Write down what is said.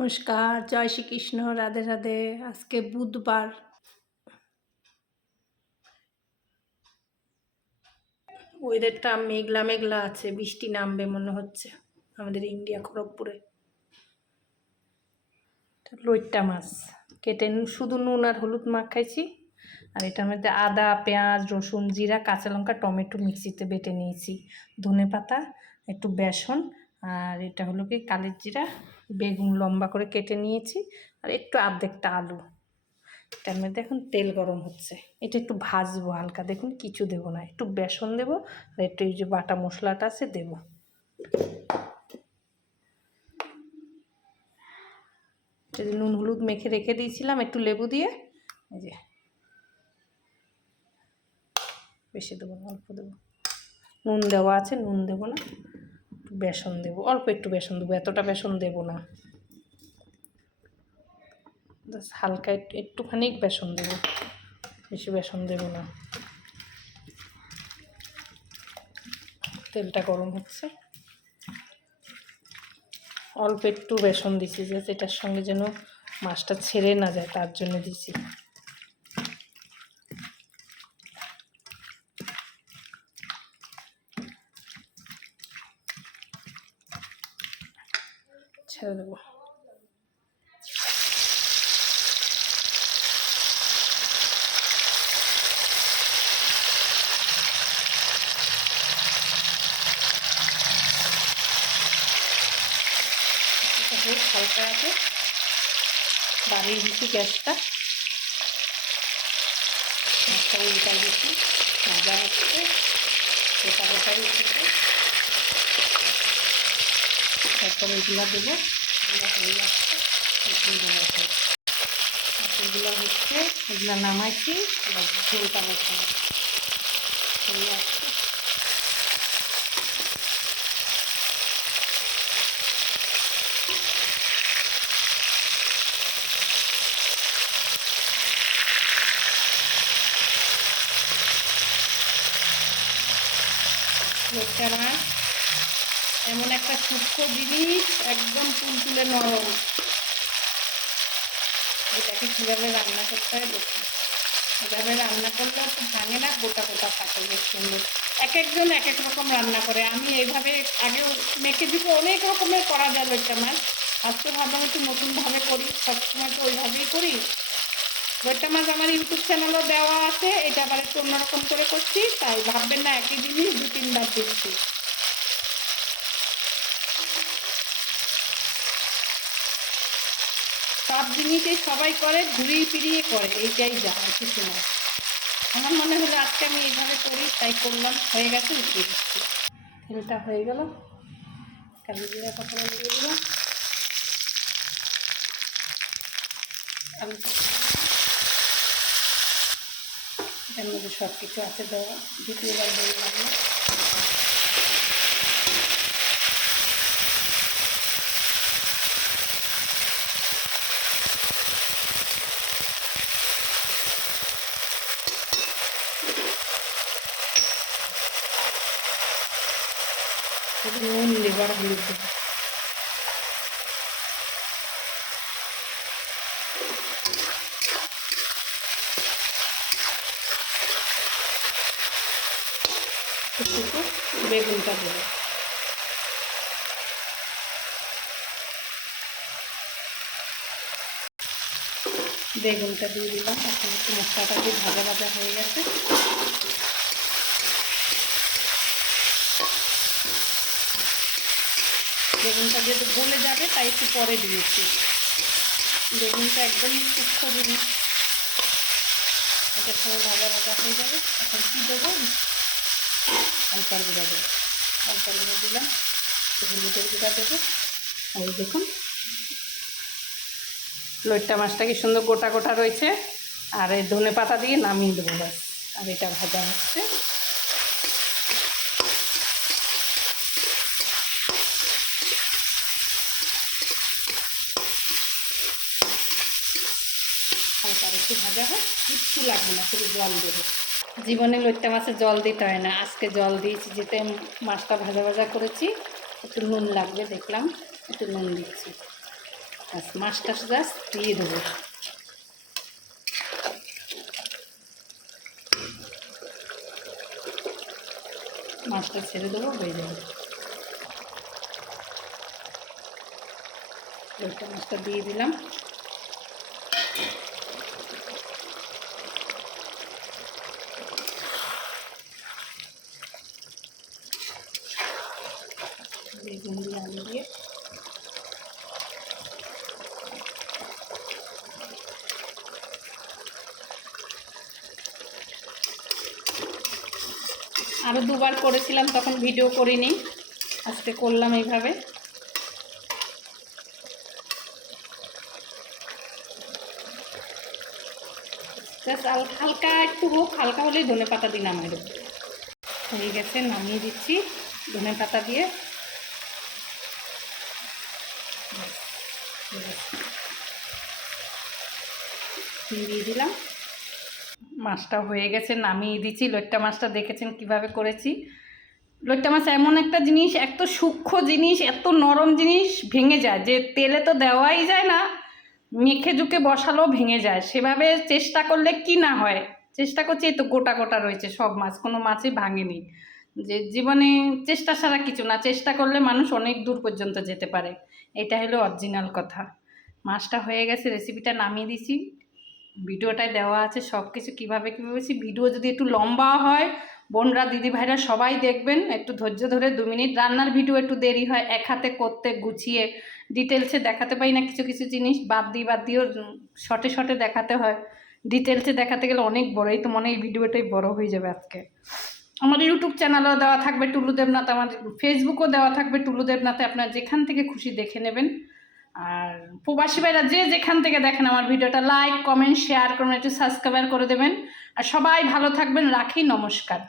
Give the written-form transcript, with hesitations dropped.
নমস্কার, জয় শ্রীকৃষ্ণ, রাধে রাধে। আজকে বুধবার। ওয়েদারটা মেঘলা মেঘলা আছে, বৃষ্টি নামবে মনে হচ্ছে আমাদের ইন্ডিয়া খড়গপুরে। লইট্টা মাছ কেটে শুধু নুন আর হলুদ মাখাইছি, আর এটার মধ্যে আদা, পেঁয়াজ, রসুন, জিরা, কাঁচা লঙ্কা, টমেটো মিক্সিতে বেটে নিয়েছি, ধনে পাতা, একটু বেসন, আর এটা হলো কি কালের জিরা, বেগুন লম্বা করে কেটে নিয়েছি, আর একটু আর্ধেকটা আলু। এটার মধ্যে এখন তেল গরম হচ্ছে, এটা একটু ভাজবো হালকা, দেখুন কিছু দেবো না, একটু বেসন দেবো আর একটু এই যে বাটা মশলাটা আছে দেবো। যদি নুন হলুদ মেখে রেখে দিয়েছিলাম একটু লেবু দিয়ে, এই যে বেশি দেবো না, অল্প দেবো, নুন দেওয়া আছে, নুন দেবো না, একটু বেসন দেবো, অল্প একটু বেসন দেবো, এতটা বেসন দেবো না, জাস্ট হালকা একটুখানি বেসন দেবো, বেশি বেসন দেবো না। তেলটা গরম হচ্ছে, অল্প একটু বেসন দিছি যে এটার সঙ্গে যেন মাছটা ছেড়ে না যায়, তার জন্য দিছি। ছেড়ে দেবো। হালকা আছে, বাড়িয়ে দিচ্ছি গ্যাসটা, মাছটা উল্টা দিচ্ছি, ভাজা হচ্ছে, গোটা গোটাই উঠেছে, তারপরে এগুলো দেবো, এগুলো হয়ে আসছে, এগুলো হচ্ছে, এগুলো নামাইছি, ঝোলটা বসাবো, হয়ে আসছে। লইট্টা মাছ এমন একটা সূক্ষ্ম জিনিস, একদম তুলতুলে নরম, এটাকে কীভাবে রান্না করতে হয় দেখুন। এভাবে রান্না করলেও তো ভাঙে না, গোটা গোটা থাকে, বেশ সুন্দর। এক একজন এক এক রকম রান্না করে, আমি এইভাবে আগে মেখে দিব, অনেক রকমের করা যায় লইট্টা মাছ। আজকে ভাবলাম একটু নতুনভাবে করি, সবসময় তো ওইভাবেই করি। লইট্টা মাছ আমার ইউটিউব চ্যানেলও দেওয়া আছে, এটা আবার একটু অন্যরকম করে করছি, তাই ভাববেন না একই জিনিস 2-3 বার দিচ্ছি। সব জিনিসই সবাই করে, ঘুরিয়ে ফিরিয়ে করে, এইটাই যা, কিছু না। আমার মনে হলো আজকে আমি এইভাবে করি, তাই করলাম, হয়ে গেছে, উঠিয়ে দিচ্ছি। তেলটা হয়ে গেল, কালি জিরা ফোড়ন দিয়ে দিলাম, এটার মধ্যে সব কিছু আছে দেওয়া, দ্বিতীয়বার বলে লাগলো। নুন দেবো আর হলুদ দেবো, বেগুনটা দেবো, বেগুনটা দিয়ে দিলাম। এখন একটু মশলাটা দিয়ে ভাজা ভাজা হয়ে গেছে, বেগুনটা যেহেতু গলে যাবে তাই একটু পরে দিয়েছি। বেগুনটা একদম সূক্ষ্ম জিনিস, এটার সঙ্গে ভাজা ভাজা হয়ে যাবে। এখন কী দেবো, লঙ্কার গুঁড়া দেবো, লঙ্কার গুঁড়ো দিলাম, হলুদের গুঁড়া দেবো। আর দেখুন লইট্টা মাছটা কি সুন্দর গোটা গোটা রয়েছে, আর এই ধনে পাতা দিয়ে নামিয়ে দেবো ব্যাস। আর এটা ভাজা হচ্ছে, হালকা একটু ভাজা হয়, কিচ্ছু লাগবে না, শুধু জল দেবো। জীবনে লইট্টা মাছে জল দিতে হয় না, আজকে জল দিয়েছি, যেতে মাছটা ভাজা ভাজা করেছি, একটু নুন লাগবে দেখলাম, একটু নুন দিচ্ছি। মাছটা জাস্ট দিয়ে দেবো। মাছটা ছেড়ে দেবো, হয়ে যাবে। লইট্টা মাছটা দিয়ে দিলাম। বেগুন দিয়ে আলু দিয়ে আরও দুবার করেছিলাম, তখন ভিডিও করিনি, আজকে করলাম এইভাবে। জাস্ট হালকা একটু হোক, হালকা হলেই ধনে পাতা দিয়ে নামিয়ে দেবো। হয়ে গেছে, নামিয়ে দিচ্ছি ধনে পাতা দিয়ে। দিয়ে দিলাম। মাছটা হয়ে গেছে, নামিয়ে দিচ্ছি। লইট্টা মাছটা দেখেছেন কিভাবে করেছি। লইট্টা মাছ এমন একটা জিনিস, এত সূক্ষ্ম জিনিস, এত নরম জিনিস, ভেঙে যায়, যে তেলে তো দেওয়াই যায় না, মেখে ঝুঁকে বসালেও ভেঙে যায়। সেভাবে চেষ্টা করলে কি না হয়, চেষ্টা করছি, এই তো গোটা গোটা রয়েছে সব মাছ, কোনো মাছই ভাঙেনি। যে জীবনে চেষ্টা ছাড়া কিছু না, চেষ্টা করলে মানুষ অনেক দূর পর্যন্ত যেতে পারে, এটা হলো অরিজিনাল কথা। মাছটা হয়ে গেছে, রেসিপিটা নামিয়ে দিছি। ভিডিওটায় দেওয়া আছে সব কিছু, কীভাবে ভিডিও যদি একটু লম্বা হয়, বোনরা দিদিভাইরা সবাই দেখবেন, একটু ধৈর্য ধরে 2 মিনিট। রান্নার ভিডিও একটু দেরি হয়, এক হাতে করতে গুছিয়ে ডিটেলসে দেখাতে পারি না, কিছু কিছু জিনিস বাদ দিয়েও শর্টে শর্টে দেখাতে হয়। ডিটেলসে দেখাতে গেলে অনেক বড়, এই তো মনে এই ভিডিওটাই বড় হয়ে যাবে আজকে। আমার ইউটিউব চ্যানেলও দেওয়া থাকবে টুলু দেবনাথ, আমার ফেসবুকও দেওয়া থাকবে টুলু দেবনাথে, আপনার যেখান থেকে খুশি দেখে নেবেন। আর প্রবাসী ভাইরা যে যেখান থেকে দেখেন আমার ভিডিওটা লাইক কমেন্ট শেয়ার করুন, একটু সাবস্ক্রাইব করে দেবেন। আর সবাই ভালো থাকবেন, রাখি, নমস্কার।